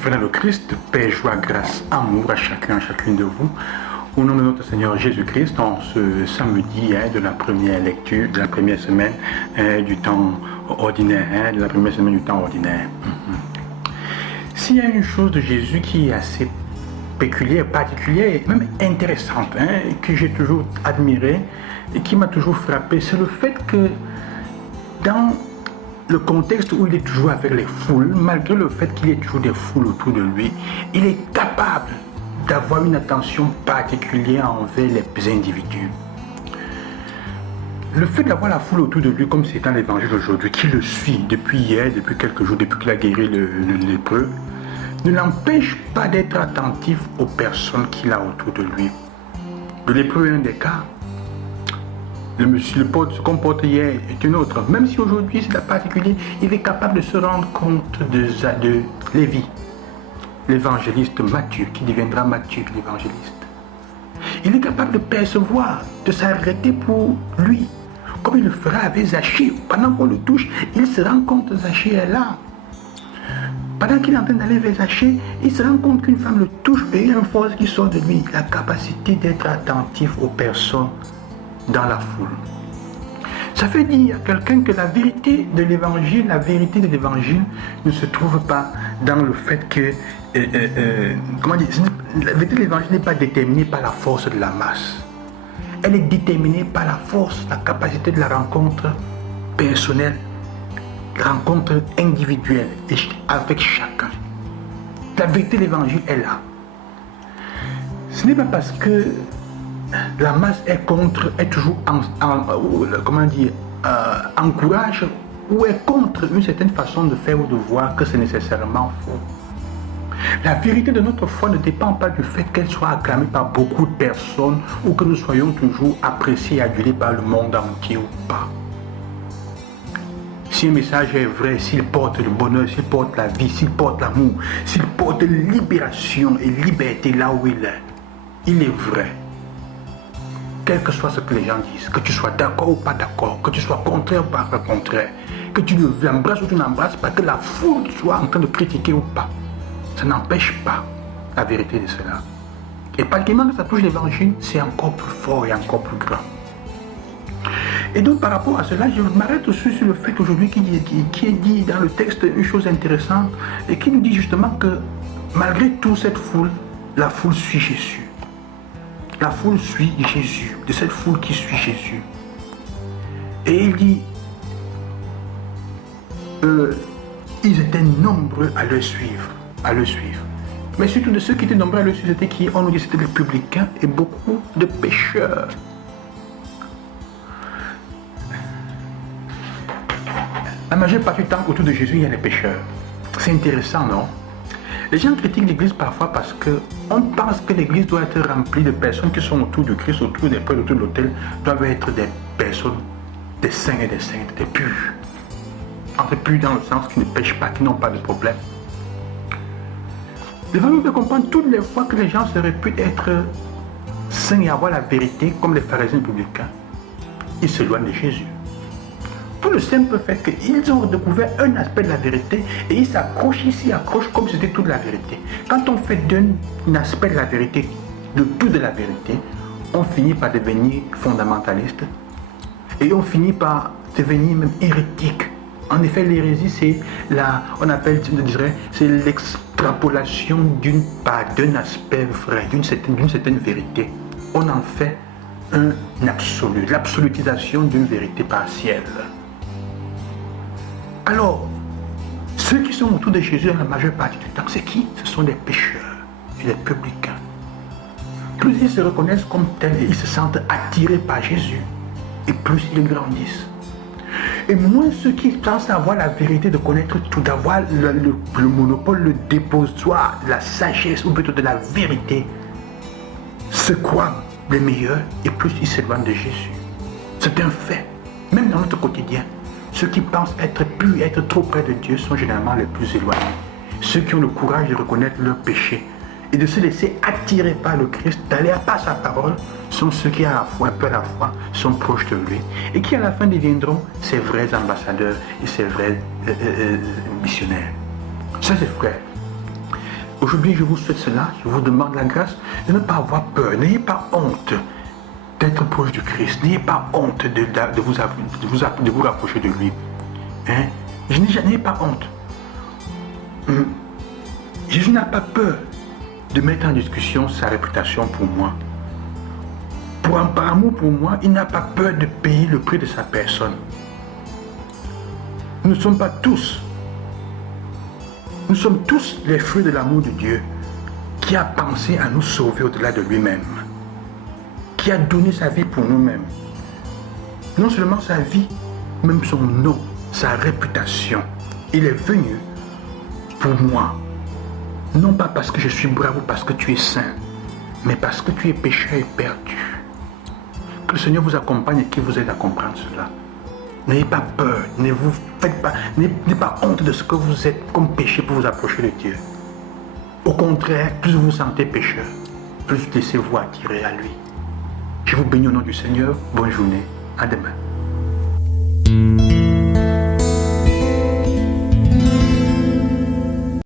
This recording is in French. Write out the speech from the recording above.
frères dans le Christ, paix, joie, grâce, amour à chacun, à chacune de vous. Au nom de notre Seigneur Jésus-Christ, en ce samedi de la première lecture, de la première semaine du temps ordinaire, de la première semaine du temps ordinaire. S'il y a une chose de Jésus qui est assez péculière, particulière et même intéressante, que j'ai toujours admiré et qui m'a toujours frappé, c'est le fait que dans le contexte où il est toujours avec les foules, malgré le fait qu'il y ait toujours des foules autour de lui, il est capable d'avoir une attention particulière envers les individus. Le fait d'avoir la foule autour de lui, comme c'est dans l'évangile aujourd'hui, qui le suit depuis hier, depuis quelques jours, depuis qu'il a guéri le lépreux, ne l'empêche pas d'être attentif aux personnes qu'il a autour de lui. Le lépreux est un des cas. Le monsieur se comporte hier est un autre. Même si aujourd'hui c'est particulier, il est capable de se rendre compte de Lévi, l'évangéliste Matthieu, qui deviendra Matthieu l'évangéliste. Il est capable de percevoir, de s'arrêter pour lui, comme il le fera avec Zachée. Pendant qu'on le touche, il se rend compte que Zachée est là. Pendant qu'il est en train d'aller vers Zachée, il se rend compte qu'une femme le touche et il y a une force qui sort de lui. La capacité d'être attentif aux personnes dans la foule. Ça fait dire à quelqu'un que la vérité de l'évangile ne se trouve pas dans le fait que la vérité de l'évangile n'est pas déterminée par la force de la masse. Elle est déterminée par la force, la capacité de la rencontre personnelle, rencontre individuelle et avec chacun. La vérité de l'évangile est là. Ce n'est pas parce que la masse est toujours encourage ou est contre une certaine façon de faire ou de voir que c'est nécessairement faux. La vérité de notre foi ne dépend pas du fait qu'elle soit acclamée par beaucoup de personnes ou que nous soyons toujours appréciés et adulés par le monde entier ou pas. Si un message est vrai, s'il porte le bonheur, s'il porte la vie, s'il porte l'amour, s'il porte libération et liberté là où il est vrai. Quel que soit ce que les gens disent, que tu sois d'accord ou pas d'accord, que tu sois contraire ou pas contraire, que tu l'embrasses ou tu n'embrasses pas, que la foule soit en train de critiquer ou pas, ça n'empêche pas la vérité de cela. Et particulièrement quand ça touche l'évangile, c'est encore plus fort et encore plus grand. Et donc par rapport à cela, je m'arrête aussi sur le fait qu'aujourd'hui, qui est dit dans le texte une chose intéressante, et qui nous dit justement que malgré toute cette foule, la foule suit Jésus. La foule suit Jésus, de cette foule qui suit Jésus. Et il dit, ils étaient nombreux à le suivre. Mais surtout de ceux qui étaient nombreux à le suivre, c'était qui? On nous dit c'était les publicains et beaucoup de pécheurs. La majeure partie du temps, autour de Jésus, il y a les pécheurs. C'est intéressant, non? Les gens critiquent l'église parfois parce qu'on pense que l'église doit être remplie de personnes qui sont autour du Christ, autour des prêtres, autour de l'autel, doivent être des personnes, des saints et des saintes, des purs. Entre purs dans le sens qui ne pêchent pas, qui n'ont pas de problème. L'évangile fait comprendre toutes les fois que les gens se réputent être saints et avoir la vérité, comme les pharisiens publicains, ils s'éloignent de Jésus. Pour le simple fait qu'ils ont découvert un aspect de la vérité et ils s'y accrochent comme si c'était toute la vérité. Quand on fait d'un aspect de la vérité, de tout de la vérité, on finit par devenir fondamentaliste et on finit par devenir même hérétique. En effet, l'hérésie, c'est l'extrapolation d'un aspect vrai, d'une certaine vérité. On en fait un absolu, l'absolutisation d'une vérité partielle. Alors, ceux qui sont autour de Jésus la majeure partie du temps, c'est qui? Ce sont des pécheurs et des publicains. Plus ils se reconnaissent comme tels et ils se sentent attirés par Jésus, et plus ils grandissent. Et moins ceux qui pensent avoir la vérité, de connaître tout, d'avoir le monopole, le déposoir, la sagesse, ou plutôt de la vérité, se croient les meilleurs, et plus ils s'éloignent de Jésus. C'est un fait, même dans notre quotidien. Ceux qui pensent être purs, être trop près de Dieu sont généralement les plus éloignés. Ceux qui ont le courage de reconnaître leurs péchés et de se laisser attirer par le Christ, d'aller par sa parole, sont ceux qui à la fois, un peu à la fois, sont proches de lui et qui à la fin deviendront ses vrais ambassadeurs et ses vrais missionnaires. Ça c'est frère. Aujourd'hui, je vous souhaite cela, je vous demande la grâce de ne pas avoir peur, n'ayez pas honte d'être proche du Christ, n'ayez pas honte de vous rapprocher de lui. Hein? N'ayez pas honte. Jésus n'a pas peur de mettre en discussion sa réputation pour moi. Par amour pour moi, il n'a pas peur de payer le prix de sa personne. Nous ne sommes pas tous. Nous sommes tous les fruits de l'amour de Dieu qui a pensé à nous sauver au-delà de lui-même, qui a donné sa vie pour nous-mêmes. Non seulement sa vie, même son nom, sa réputation. Il est venu pour moi. Non pas parce que je suis brave ou parce que tu es saint, mais parce que tu es pécheur et perdu. Que le Seigneur vous accompagne et qu'il vous aide à comprendre cela. N'ayez pas peur, n'ayez pas honte de ce que vous êtes comme péché pour vous approcher de Dieu. Au contraire, plus vous vous sentez pécheur, plus laissez-vous attirer à lui. Je vous bénis au nom du Seigneur. Bonne journée. À demain.